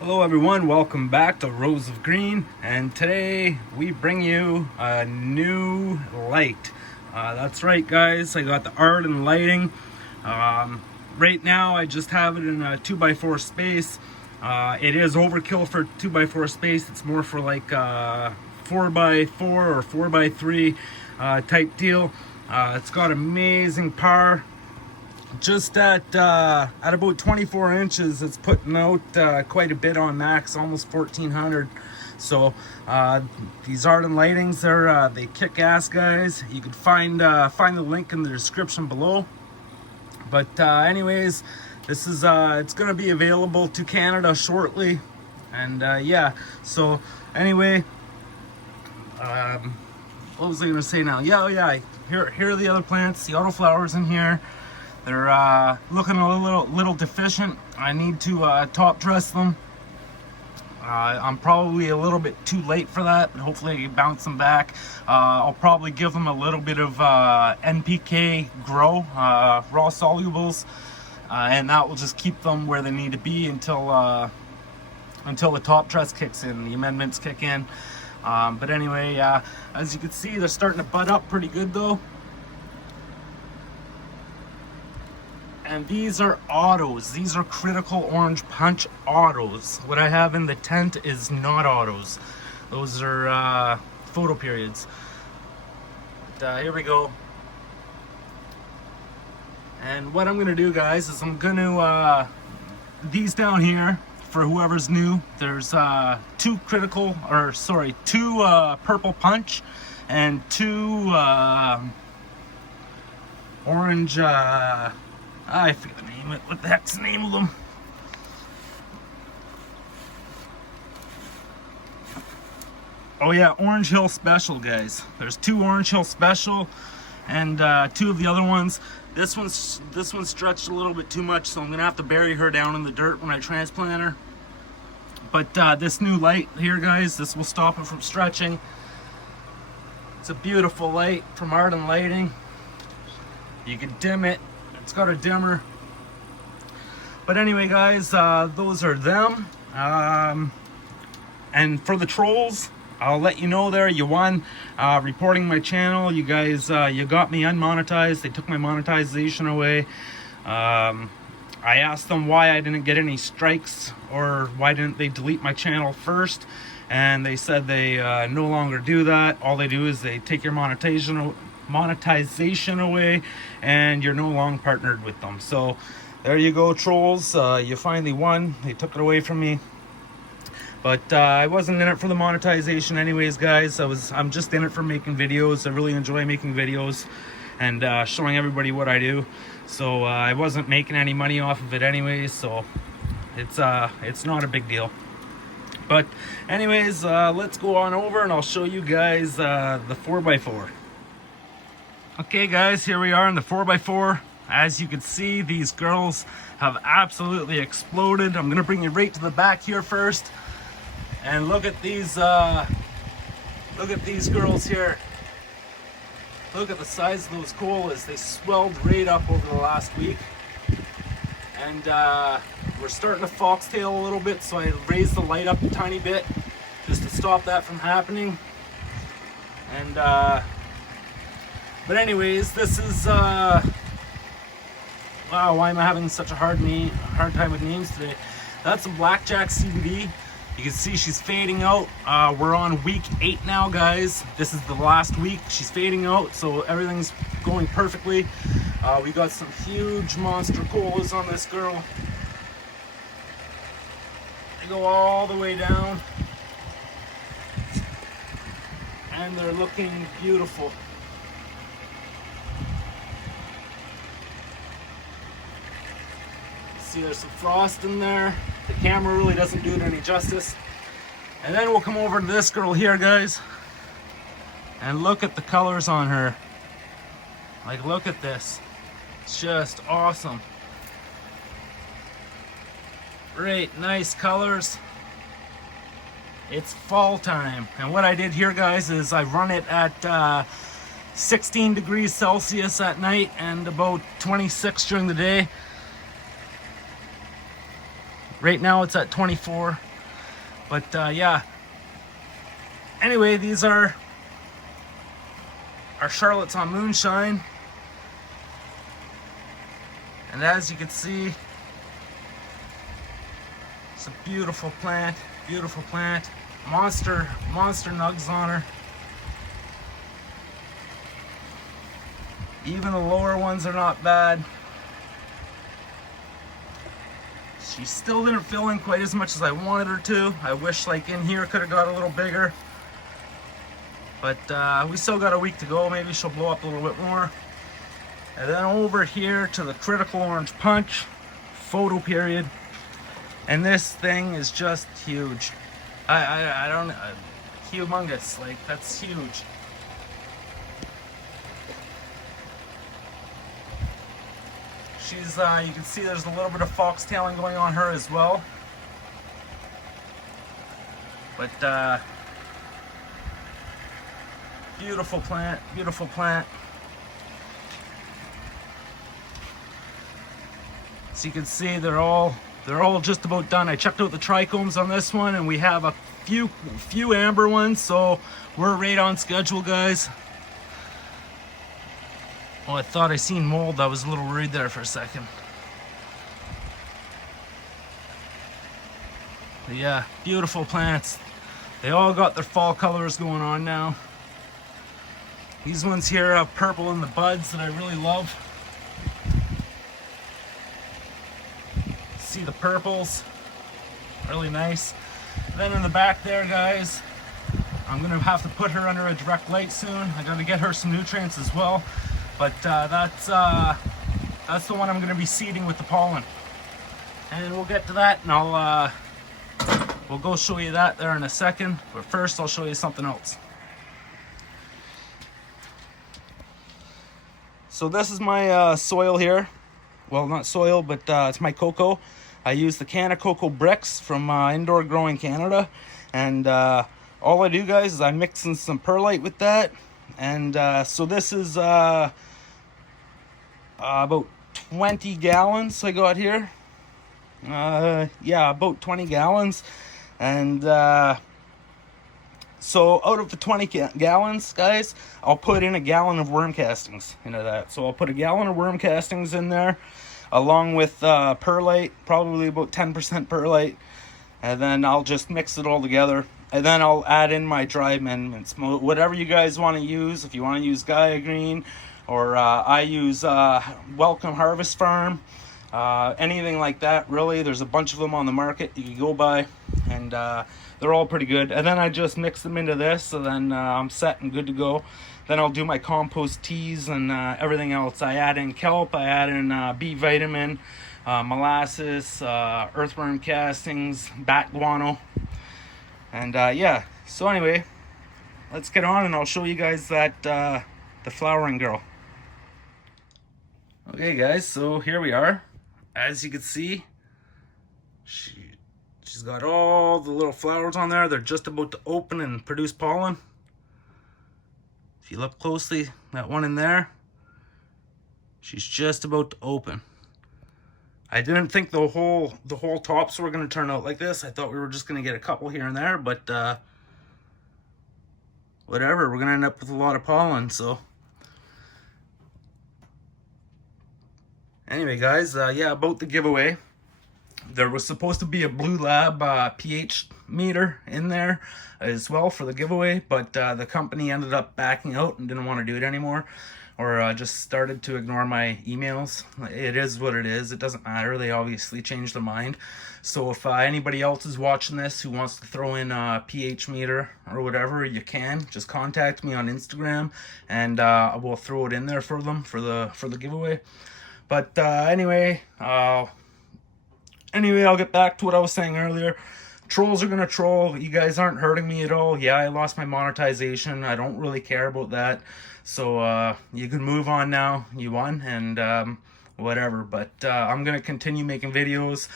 Hello everyone, welcome back to Rose of Green, and today we bring you a new light. That's right guys, I got the Arden lighting. Right now I just have it in a 2x4 space. It is overkill for 2x4 space. It's more for like 4x4 or 4x3 type deal. It's got amazing power. Just at about 24 inches, it's putting out quite a bit on max, almost 1400. So these Arden lightings, they kick ass, guys. You can find the link in the description below. But anyways, this is it's gonna be available to Canada shortly, and yeah. So anyway, what was I gonna say now? Yeah. Here are the other plants, the autoflowers in here. They're looking a little deficient. I need to top dress them. I'm probably a little bit too late for that, but hopefully I can bounce them back. I'll probably give them a little bit of NPK grow, raw solubles, and that will just keep them where they need to be until the top dress kicks in, the amendments kick in. But anyway, as you can see, they're starting to bud up pretty good though. And these are autos. These are critical orange punch autos. What I have in the tent is not autos. Those are photo periods. But, here we go. And what I'm gonna do, guys, is I'm gonna these down here, for whoever's new, there's two purple punch and two orange I forget the name of it. What the heck's the name of them? Oh yeah, Orange Hill Special, guys. There's two Orange Hill Special and two of the other ones. This one's stretched a little bit too much, so I'm gonna have to bury her down in the dirt when I transplant her. But this new light here, guys, this will stop it from stretching. It's a beautiful light from Arden Lighting. You can dim it. It's got a dimmer. But anyway, guys, those are them. And for the trolls, I'll let you know there, you won reporting my channel. You guys, you got me unmonetized. They took my monetization away. I asked them why I didn't get any strikes, or why didn't they delete my channel first, and they said they no longer do that. All they do is they take your monetization away, and you're no longer partnered with them. So there you go, trolls. You finally won. They took it away from me, but I wasn't in it for the monetization anyways, guys. I'm just in it for making videos. I really enjoy making videos and showing everybody what I do. So I wasn't making any money off of it anyways, so it's not a big deal. But anyways, let's go on over and I'll show you guys the 4x4. Okay guys, here we are in the 4x4. As you can see, these girls have absolutely exploded. I'm gonna bring you right to the back here first, and look at these girls here. Look at the size of those colas. They swelled right up over the last week, and we're starting to foxtail a little bit, so I raised the light up a tiny bit just to stop that from happening. And but anyways, this is wow, why am I having such a hard time with names today? That's a blackjack CBD. You can see she's fading out. We're on week 8 now, guys. This is the last week. She's fading out, so everything's going perfectly. We got some huge monster colas on this girl. They go all the way down, and they're looking beautiful. See, there's some frost in there. The camera really doesn't do it any justice. And then we'll come over to this girl here, guys, and look at the colors on her. Like, look at this. It's just awesome. Great, nice colors. It's fall time. And what I did here, guys, is I run it at 16 degrees Celsius at night and about 26 during the day. Right now it's at 24. But yeah. Anyway, these are our Charlottes on moonshine. And as you can see, it's a beautiful plant, beautiful plant. Monster nugs on her. Even the lower ones are not bad. She still didn't fill in quite as much as I wanted her to. I wish like in here could have got a little bigger. But we still got a week to go. Maybe she'll blow up a little bit more. And then over here to the critical orange punch, photo period. And this thing is just huge. I don't, humongous, like that's huge. She's, you can see there's a little bit of foxtailing going on her as well. But, beautiful plant, beautiful plant. So you can see they're all just about done. I checked out the trichomes on this one, and we have a few amber ones, so we're right on schedule, guys. Oh, I thought I seen mold. I was a little worried there for a second. But yeah, beautiful plants. They all got their fall colors going on now. These ones here have purple in the buds that I really love. See the purples, really nice. Then in the back there, guys, I'm gonna have to put her under a direct light soon. I gotta get her some nutrients as well. But that's the one I'm gonna be seeding with the pollen. And we'll get to that, and we'll go show you that there in a second. But first, I'll show you something else. So this is my soil here. Well, not soil, but it's my cocoa. I use the can of cocoa bricks from Indoor Growing Canada. And all I do, guys, is I mix in some perlite with that. And so this is about 20 gallons I got here. Yeah, about 20 gallons. And so out of the 20 gallons, guys, I'll put in a gallon of worm castings into that. So I'll put a gallon of worm castings in there, along with perlite, probably about 10% perlite. And then I'll just mix it all together. And then I'll add in my dry amendments, whatever you guys want to use. If you want to use Gaia Green, or I use Welcome Harvest Farm, anything like that, really. There's a bunch of them on the market you can go buy, and they're all pretty good. And then I just mix them into this, so then I'm set and good to go. Then I'll do my compost teas and everything else. I add in kelp, I add in B vitamin, molasses, earthworm castings, bat guano. And yeah, so anyway, let's get on and I'll show you guys that the flowering girl. Okay guys, so here we are. As you can see, she's got all the little flowers on there. They're just about to open and produce pollen. If you look closely, that one in there, she's just about to open. I didn't think the whole tops were going to turn out like this. I thought we were just going to get a couple here and there, but whatever, we're going to end up with a lot of pollen, so. Anyway, guys, yeah, about the giveaway. There was supposed to be a Blue Lab pH meter in there as well for the giveaway, but the company ended up backing out and didn't want to do it anymore, or just started to ignore my emails. It is what it is. It doesn't matter. They obviously changed their mind. So if anybody else is watching this who wants to throw in a pH meter or whatever, you can. Just contact me on Instagram, and we'll throw it in there for them for the giveaway. But anyway, I'll get back to what I was saying earlier. Trolls are going to troll. You guys aren't hurting me at all. Yeah, I lost my monetization. I don't really care about that. So you can move on now. You won, and whatever. But I'm going to continue making videos.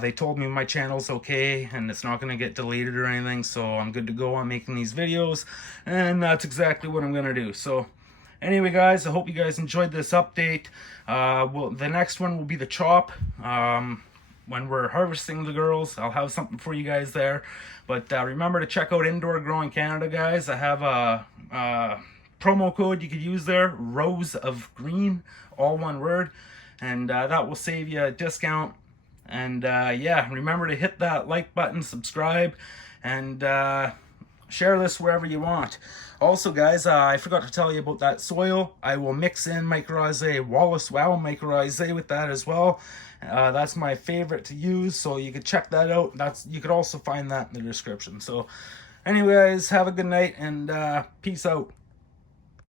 They told me my channel's okay, and it's not going to get deleted or anything. So I'm good to go on making these videos. And that's exactly what I'm going to do. So anyway, guys, I hope you guys enjoyed this update. Well, the next one will be the chop. when we're harvesting the girls. I'll have something for you guys there. But remember to check out Indoor Growing Canada, guys. I have a promo code you could use there, Rose of Green, all one word, and that will save you a discount. And yeah, remember to hit that like button, subscribe, and share this wherever you want. Also, guys, I forgot to tell you about that soil. I will mix in mycorrhizae, Wallace Wow mycorrhizae with that as well. That's my favorite to use, so you could check that out. You could also find that in the description. So anyways, have a good night, and peace out.